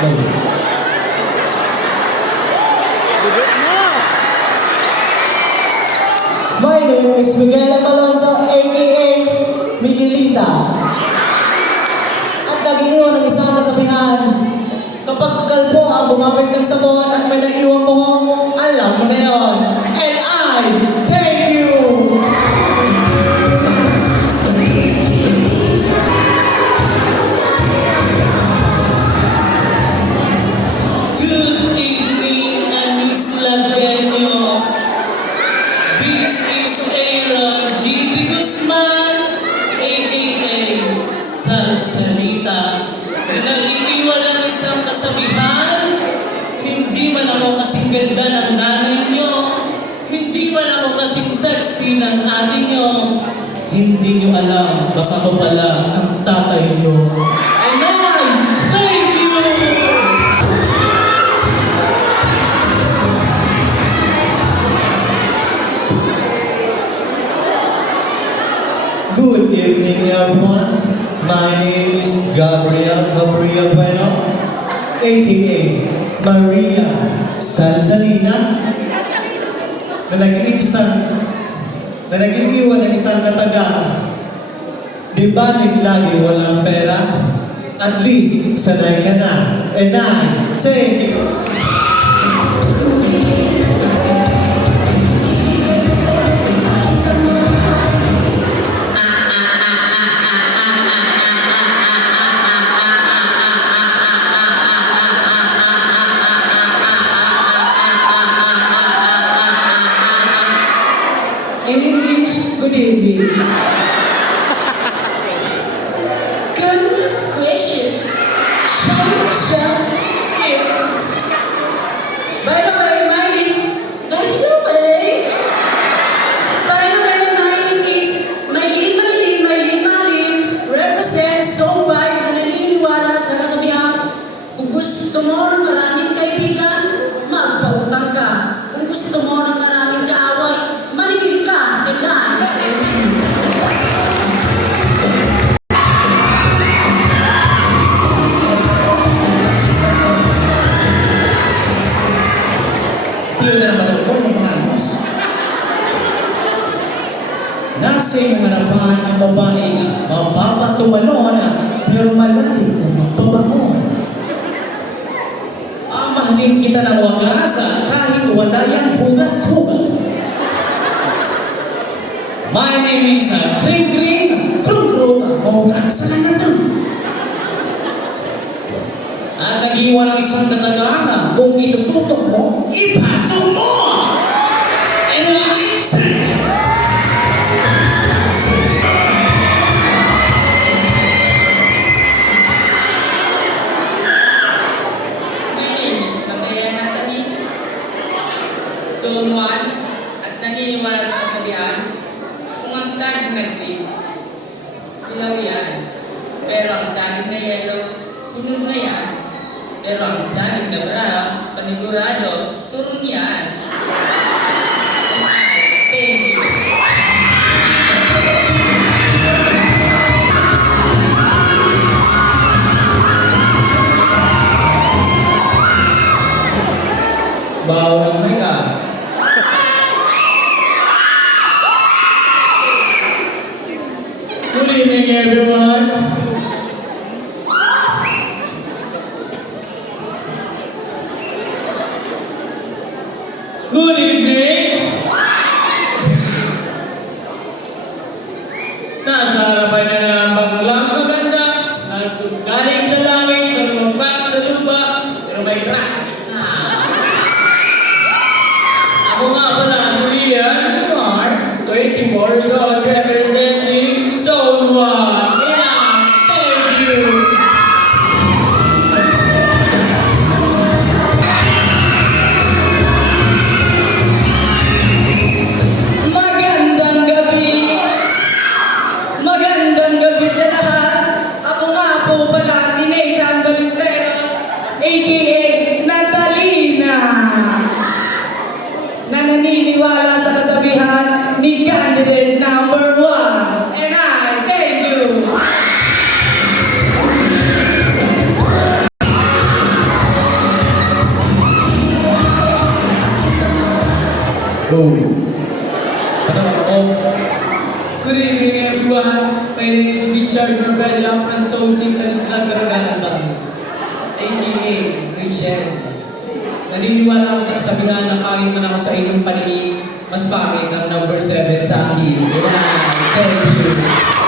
My name is Miguel Alonso, a.k.a. Miguelita. At nag-iwan ng isang kasabihan, kapag kalbo ang gumamit ng sabon at may nag-iwan buhok, alam mo na yun. And I thank you! Good evening, Anis Lagueños. This is Aaron G. De Guzman, a.k.a. Salsalita. Nag-iiwan ng isang kasabihan, hindi man ako kasing ganda ng nanay nyo, hindi man ako kasing sexy ng ate nyo, hindi nyo alam, baka ko pala ang tatay nyo. And I thank you! Good evening, everyone. My name is Gabriel Bueno, a.k.a. Maria Salsalina, na nag-iiwan ng isang kataga. Di balit lagi walang pera? At least, sanay ka na. And I thank you. In English, good evening. Goodness gracious, shall here. By the way, my name is Maylin, represents so white na naniniwala sa kasabihan, kung gusto mo ng maraming kaibigan, magpautang ka. Kung gusto mo ng maraming kaaway, manigil ka. And I thank you. Yun na naman ako ng mga anos. Nasa iyong harapan ang babaeng mapapatumanon pero malalim kung magpabangon. Amahalin kita ng wagas kahit wala yan hugas-hugas. My name is Kring Krum Moran Sanangatang. At nag-iwan ng isang katagana, kung itututok mo, ipasok mo! And listen! My name is Magaya Natalie, Zone 1, at naniniwala sa kasabihan, kung ang saging nag-green, ilaw yan. Pero ang saging na yellow, tunog na yan. Pero ang saging na brown, panigurado, turun yan. And I thank you. Bawal ang mega. Good evening, everyone. Oh. Patawag ako. Good evening everyone. My name is Richard Marbella from Zone 6 and Isla Garaganda. AKA Richard. Naniniwala ako sa kasabihan na kahit man ako sa inyong paningin, mas pangit ang number 7 sa akin. Thank you.